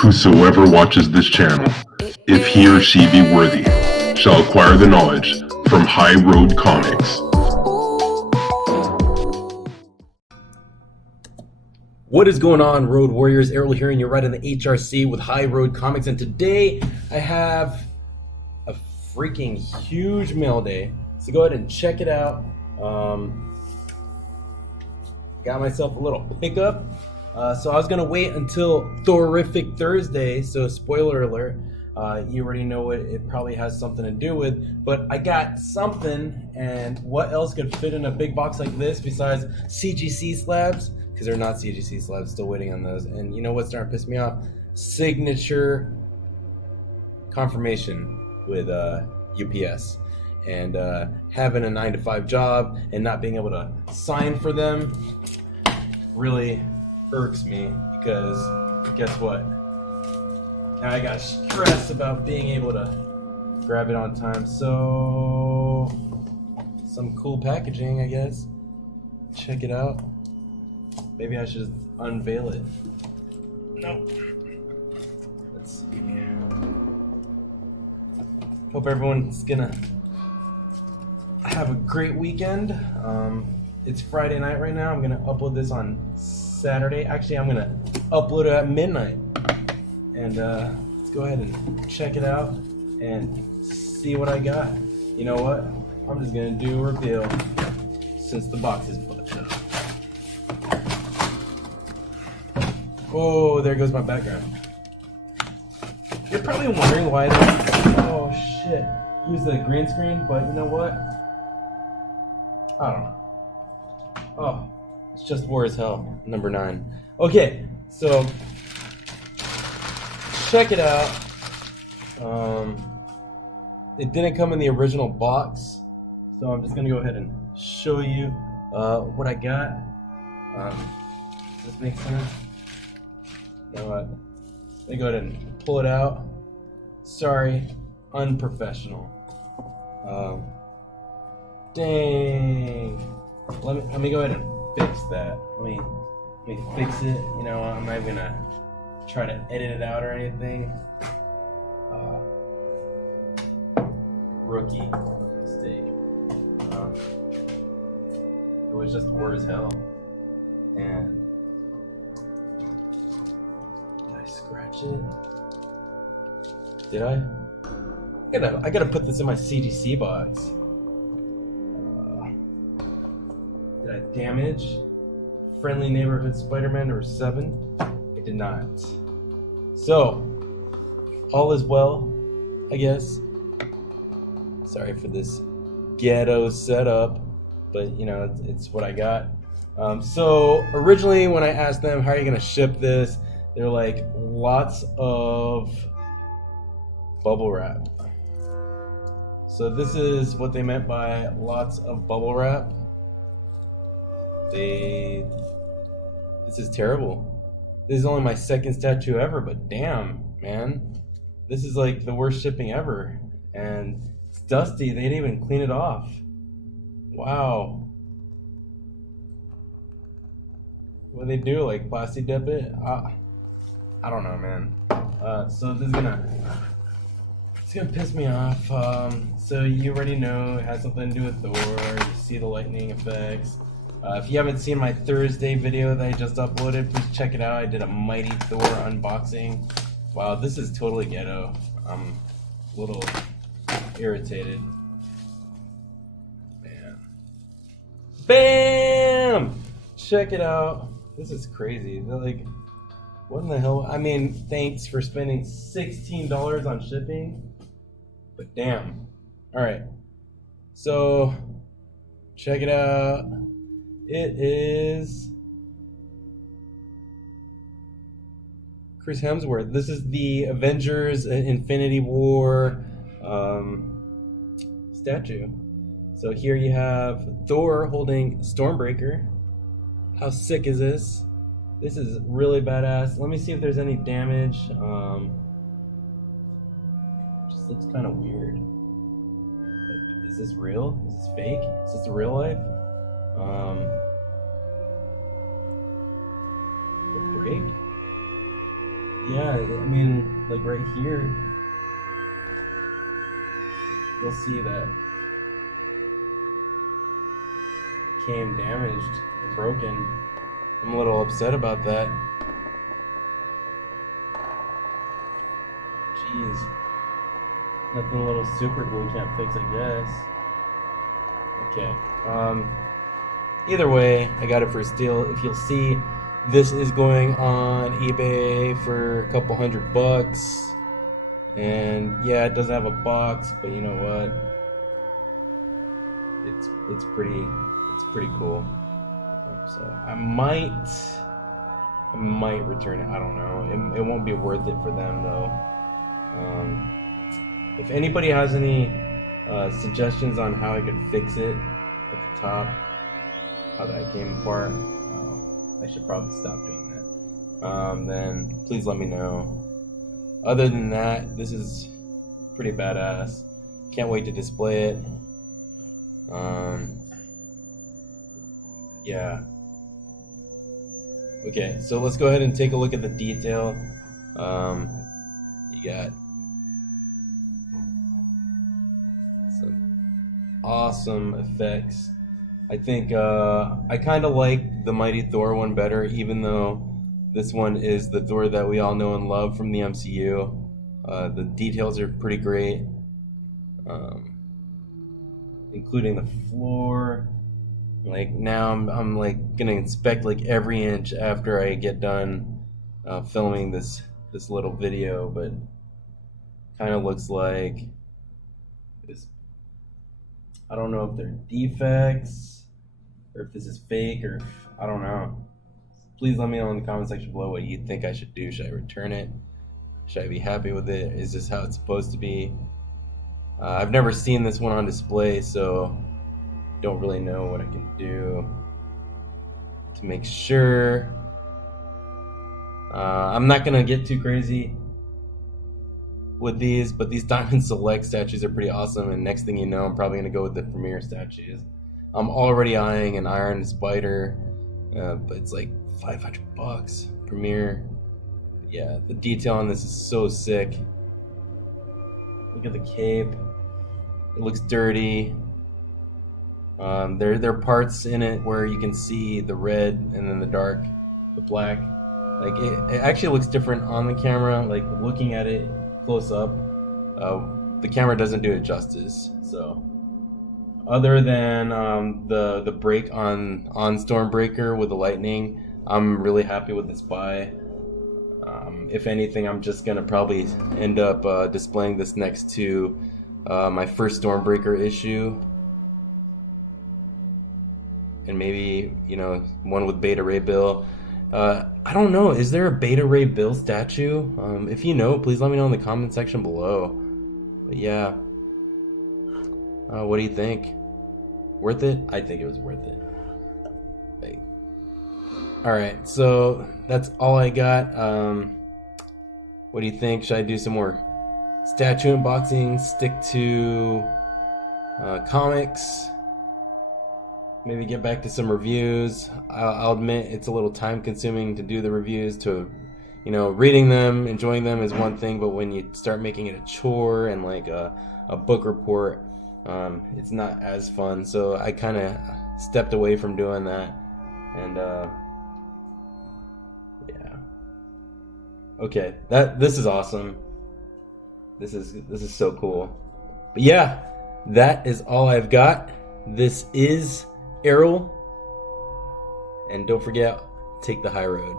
Whosoever watches this channel, if he or she be worthy, shall acquire the knowledge from High Road Comics. What is going on, Road Warriors? Errol here, and you're right in the HRC with High Road Comics. And today I have a freaking huge mail day, so go ahead and check it out. Got myself a little pickup. So I was gonna wait until Thorific Thursday. So spoiler alert, you already know what it probably has something to do with. But I got something, and what else could fit in a big box like this besides CGC slabs? Because they're not CGC slabs, still waiting on those. And you know what's starting to piss me off? Signature confirmation with UPS. And having a 9-to-5 job and not being able to sign for them really irks me, because guess what? Now I got stress about being able to grab it on time. So some cool packaging, I guess. Check it out. Maybe I should unveil it. No. Let's see. Hope everyone's gonna have a great weekend. It's Friday night right now. I'm gonna upload this on Saturday. Actually, I'm gonna upload it at midnight. And let's go ahead and check it out and see what I got. You know what? I'm just gonna do a reveal since the box is fucked up. Oh, there goes my background. You're probably wondering why I don't, oh shit, use the green screen, but you know what? I don't know. Oh, it's just War as Hell, number 9. Okay, so check it out. It didn't come in the original box, so I'm just gonna go ahead and show you what I got. Does this make sense? You know what? Let me go ahead and pull it out. Sorry, unprofessional. Dang. Let me go ahead and fix that. Let me fix it. You know, I'm not even gonna try to edit it out or anything. Rookie mistake. It was just War as Hell. And scratch it. Did I? I gotta put this in my CGC box. Did I damage Friendly Neighborhood Spider-Man number 7? I did not. So, all is well, I guess. Sorry for this ghetto setup, but you know, it's what I got. So originally when I asked them, how are you gonna ship this? They're like, lots of bubble wrap. So this is what they meant by lots of bubble wrap. This is terrible. This is only my second statue ever, but damn, man. This is like the worst shipping ever. And it's dusty, they didn't even clean it off. Wow. What do they do, like plastic dip it? I don't know, man. So this is gonna piss me off. So you already know it has something to do with Thor. You see the lightning effects. If you haven't seen my Thursday video that I just uploaded, please check it out. I did a Mighty Thor unboxing. Wow, this is totally ghetto. I'm a little irritated. Man. Bam! Check it out. This is crazy. They're like, what in the hell? I mean, thanks for spending $16 on shipping, but damn. All right, so check it out. It is Chris Hemsworth. This is the Avengers Infinity War statue. So here you have Thor holding Stormbreaker. How sick is this? This is really badass. Let me see if there's any damage. Just looks kind of weird. Like, is this real? Is this fake? Is this real life? The break? Yeah, I mean, like right here, you'll see that came damaged and broken. I'm a little upset about that. Jeez. Nothing a little super glue can't fix, I guess. Okay. Either way, I got it for a steal. If you'll see, this is going on eBay for a couple $100. And yeah, it doesn't have a box, but you know what? It's pretty cool. So I might return it. I don't know. It won't be worth it for them though. If anybody has any suggestions on how I could fix it at the top, how that came apart, I should probably stop doing that. Then please let me know. Other than that, this is pretty badass. Can't wait to display it. Yeah. Okay, so let's go ahead and take a look at the detail. You got some awesome effects. I think I kind of like the Mighty Thor one better, even though this one is the Thor that we all know and love from the MCU. The details are pretty great, including the floor. Like now I'm like gonna inspect like every inch after I get done filming this little video, but kind of looks like this. I don't know if they're defects or if this is fake or if, I don't know. Please let me know in the comment section below what you think I should do. Should I return it? Should I be happy with it? Is this how it's supposed to be? I've never seen this one on display, so don't really know what I can do to make sure. I'm not gonna get too crazy with these, but these Diamond Select statues are pretty awesome, and next thing you know, I'm probably gonna go with the Premier statues. I'm already eyeing an Iron Spider, but it's like $500 Premier. Yeah, the detail on this is so sick. Look at the cape. It looks dirty. There are parts in it where you can see the red and then the black. Like it actually looks different on the camera. Like looking at it close up, the camera doesn't do it justice. So, other than the break on Stormbreaker with the lightning, I'm really happy with this buy. If anything, I'm just gonna probably end up displaying this next to my first Stormbreaker issue. And maybe, one with Beta Ray Bill. I don't know, is there a Beta Ray Bill statue? If you know, please let me know in the comment section below. But yeah, what do you think? Worth it? I think it was worth it. Hey. Alright, so that's all I got. What do you think? Should I do some more statue unboxing? Stick to comics? Maybe get back to some reviews. I'll admit it's a little time consuming to do the reviews. Reading them, enjoying them is one thing, but when you start making it a chore and like a book report, it's not as fun. So I kind of stepped away from doing that. And yeah. Okay, this is awesome. This is so cool. But yeah, that is all I've got. This is Errol, and don't forget, take the high road.